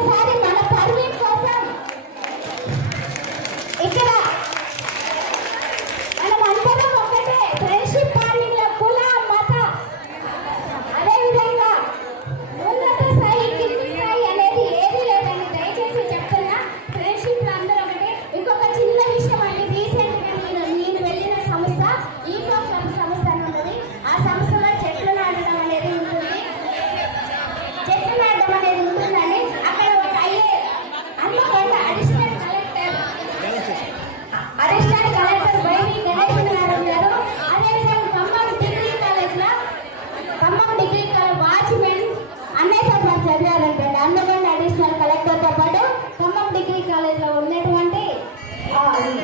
ఒక్కసారి మన పర్వీన్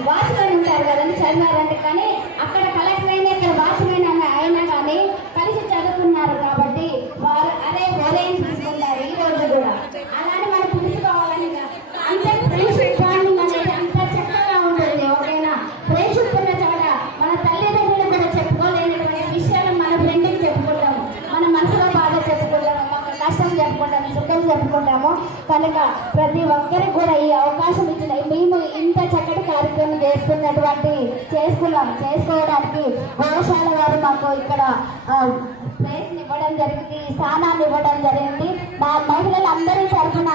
వాచ్మెన్ ఉంటారు కదండి చదివారంటే కానీ అక్కడ కలెక్టర్ అయినా ఇక్కడ వాచ్మెన్ అన్న అయినా కానీ కలిసి చదువుకున్నారు కాబట్టి వారు అదే ఓలైన్ తీసుకుంటారు ఈ రోజు కూడా. అలానే మనం తెలుసుకోవాలని అంతే ఫ్రెండ్షిప్ బాండింగ్ అనేది అంత చక్కగా ఉంటుంది ఓకేనా? ఫ్రెండ్షిప్ ఉన్న చోట మన తల్లిదండ్రులు కూడా చెప్పుకోలేనటువంటి విషయాలు మన ఫ్రెండ్కి చెప్పుకుంటాము. మన మనసులో బాధ చెప్పుకుంటాము మాకు కష్టం చెప్పుకుంటాము సుఖం చెప్పుకుంటాము. కనుక ప్రతి ఒక్కరికి కూడా ఈ అవకాశం ఇచ్చిన చేసుకున్నటువంటి చేసుకున్నాం చేసుకోవడానికి గోశాల వారు మాకు ఇక్కడ ప్లేస్ ఇవ్వడం జరిగింది స్థానాన్ని ఇవ్వడం జరిగింది. మా మహిళలందరి తరఫున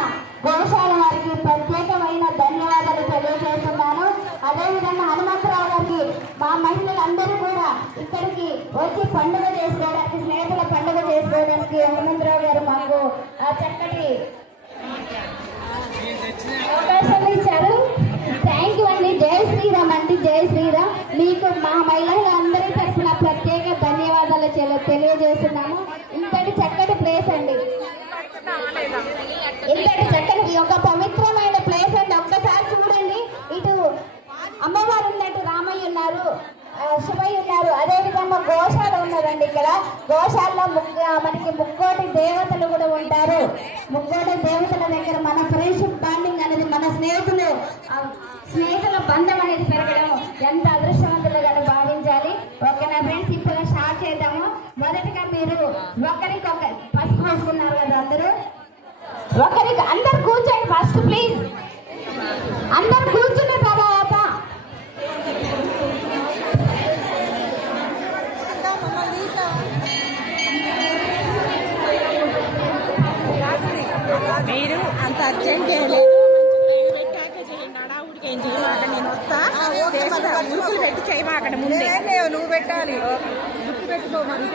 గోశాల వారికి ప్రత్యేకమైన ధన్యవాదాలు తెలియజేస్తున్నాను. అదేవిధంగా హనుమంతరావు గారికి మా మహిళలందరూ కూడా ఇక్కడికి వచ్చి పండుగ చేసుకోవడానికి స్నేహితుల పండుగ చేసుకోవడానికి హనుమంతరావు గారు మాకు ఆ చక్కటి అవకాశం ఇచ్చారు థ్యాంక్ యూ అండి జై శ్రీరామ్ అండి జై శ్రీరామ్ మీకు మా మహిళలందరి తరఫున ప్రత్యేక ధన్యవాదాలు తెలి- తెలియజేస్తున్నాము ఇంతటి చక్కటి ప్లేస్ అండి ఇంతటి చక్కటి ఒక పవిత్రమైన ప్లేస్ అండి. ఒక్కసారి చూడండి. ఇటు అమ్మవారు ఉన్నట్టు రామయ్య ఉన్నారు శివయ్య ఉన్నారు. అదేవిధంగా గోశాల ఉన్నదండి ఇక్కడ. గోశాలలో ముగ్గు మనకి ముక్కోటి దేవతలు కూడా ఉంటారు. ముక్కోటి దేవతల దగ్గర మన ఫ్రెండ్షిప్ బాండింగ్ అనేది మన స్నేహితులు స్నేహితుల బంధం అనేది పెరగడం ఎంత అదృష్టవంతులుగా భావించాలి. ఓకేనా ఫ్రెండ్స్ ఇప్పుడు స్టార్ట్ చేద్దాము. మొదటగా మీరు ఒకరికొకరు పసుపు పోసుకున్నారు కదా అందరూ. ఒకరికి అందరు కూర్చోండి ఫస్ట్ ప్లీజ్ అందరు కూర్చున్న తర్వాత మీరు అంత అర్జెంట్ ఏం పెట్టి చేయమాకండి ముందే. నువ్వు పెట్టాలి. గుర్తు పెట్టుకో మరి